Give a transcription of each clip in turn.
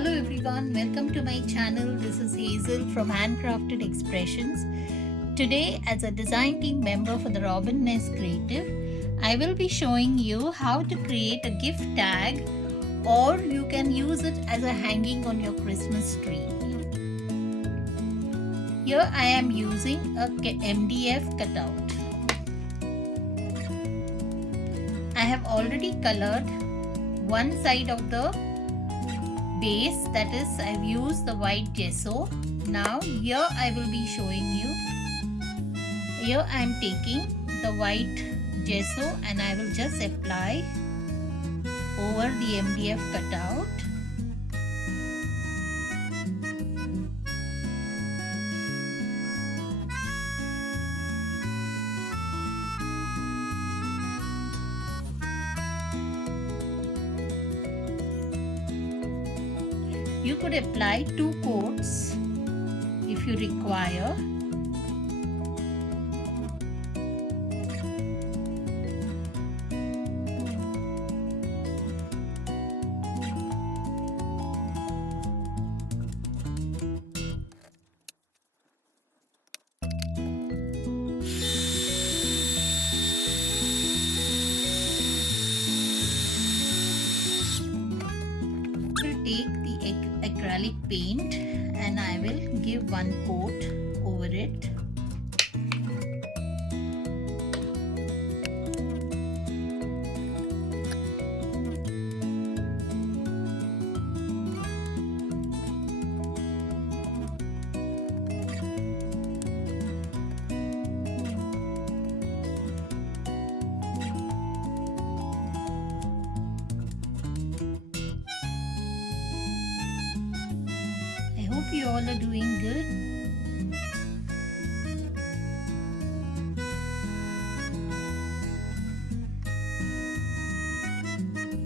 Hello everyone, welcome to my channel. This is Hazel from Handcrafted Expressions. Today, as a design team member for the Robin Nest Creative, I will be showing you how to create a gift tag, or you can use it as a hanging on your Christmas tree. Here I am using a MDF cutout. I have already colored one side of the base, that is, I've used the white gesso. Now here I will be showing you. Here I am taking the white gesso and I will just apply over the MDF cutout. You could apply 2 coats if you require. Take the acrylic paint and I will give 1 coat over it. Hope you all are doing good.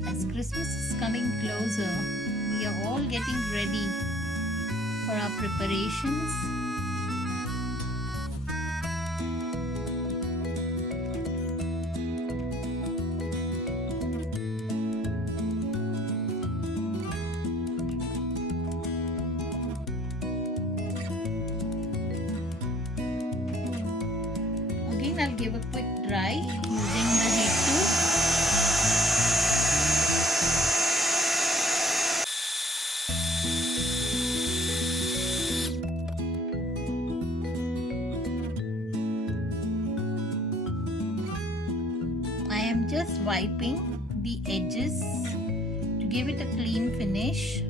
As Christmas is coming closer, we are all getting ready for our preparations. I'll give a quick dry using the heat tool. I am just wiping the edges to give it a clean finish.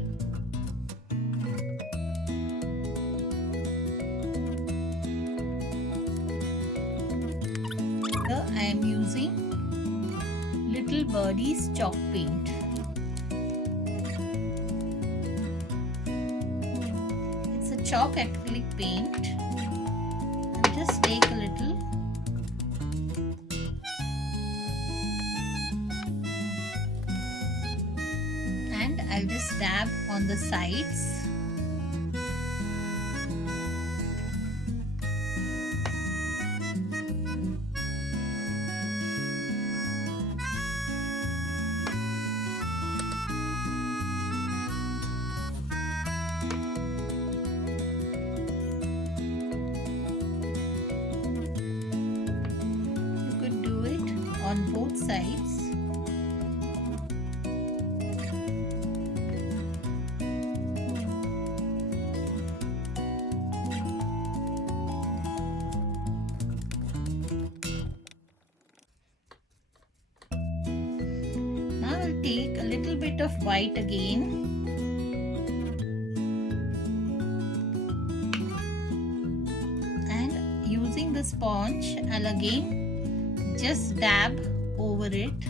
I am using Little Birdie's chalk paint. It's a chalk acrylic paint. I'll just take a little and I'll just dab on the sides. On both sides. Now I'll take a little bit of white again. And using the sponge, I'll again just dab over it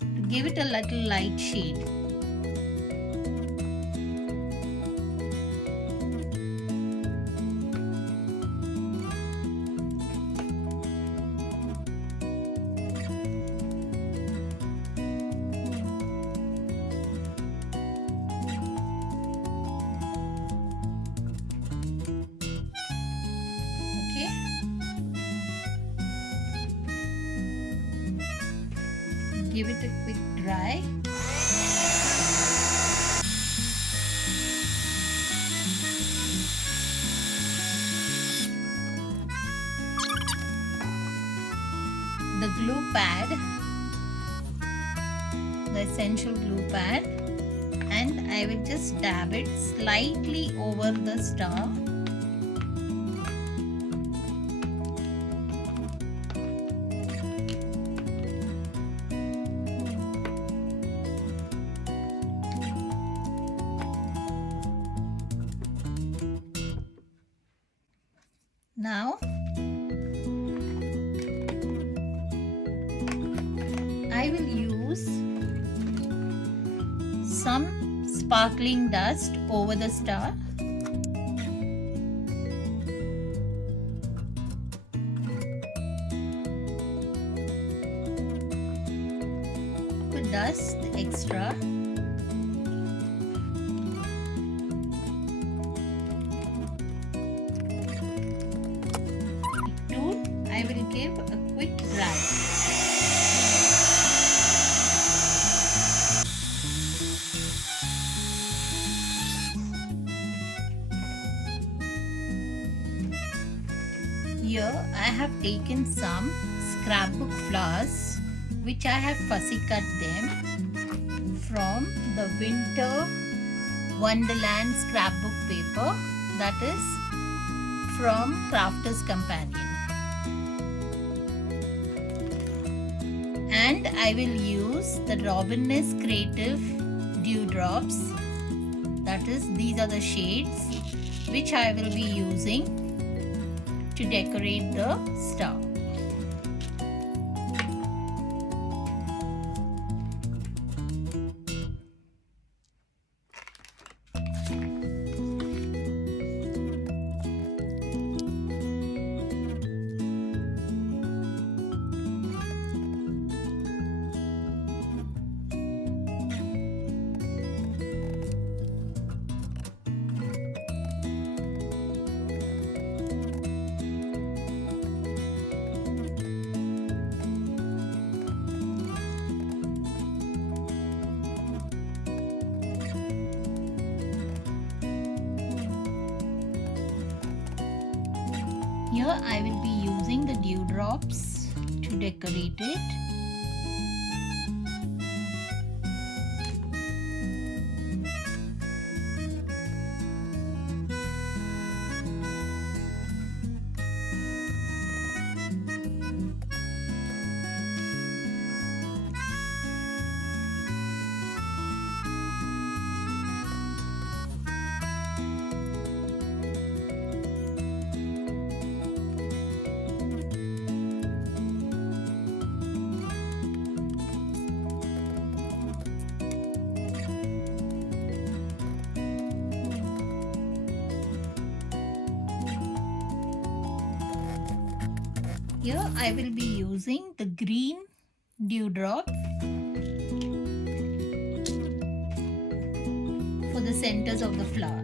to give it a little light shade. Give it a quick dry. the essential glue pad and I will just dab it slightly over the star. Now I will use some sparkling dust over the star. Put dust extra. I will give a quick dry. Here I have taken some scrapbook flowers which I have fussy cut them from the Winter Wonderland scrapbook paper, that is from Crafter's Companion. And I will use the Robiness Creative Dewdrops, that is these are the shades which I will be using to decorate the star. Here I will be using the dewdrops to decorate it. Here I will be using the green dewdrop for the centers of the flower.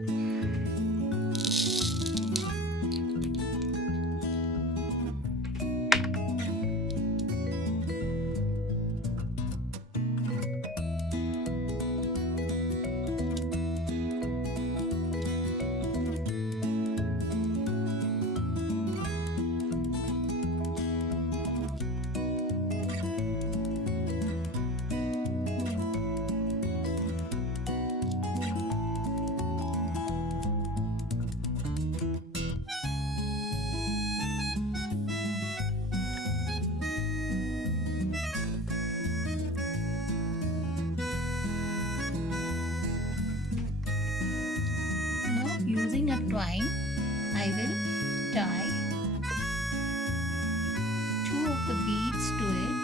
Using a twine, I will tie 2 of the beads to it.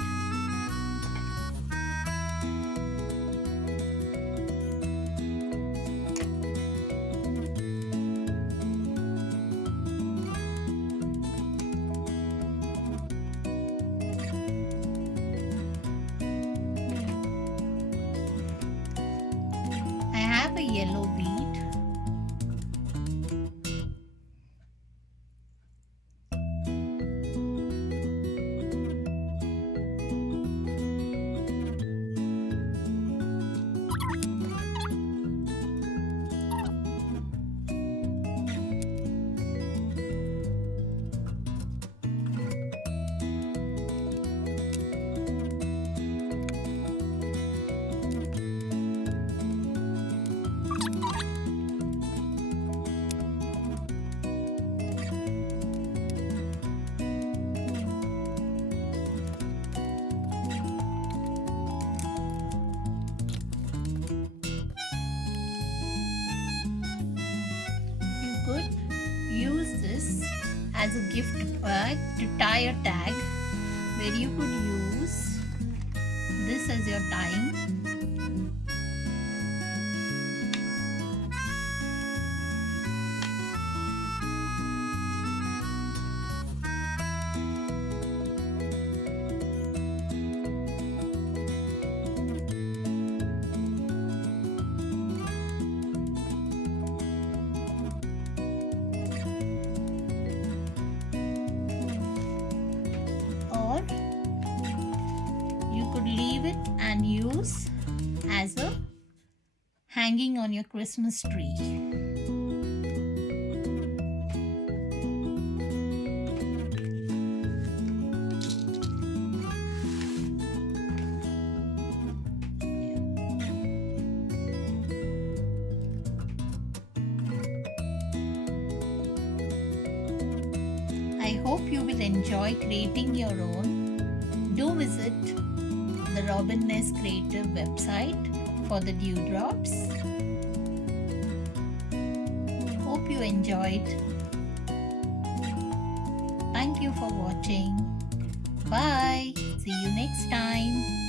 I have a yellow bead. as a gift bag to tie a tag, where you could use this as your tying. Or you could leave it and use as a hanging on your Christmas tree. I hope you will enjoy creating your own. Do visit the Robin Nest Creative website for the dewdrops. Hope you enjoyed. Thank you for watching. Bye. See you next time.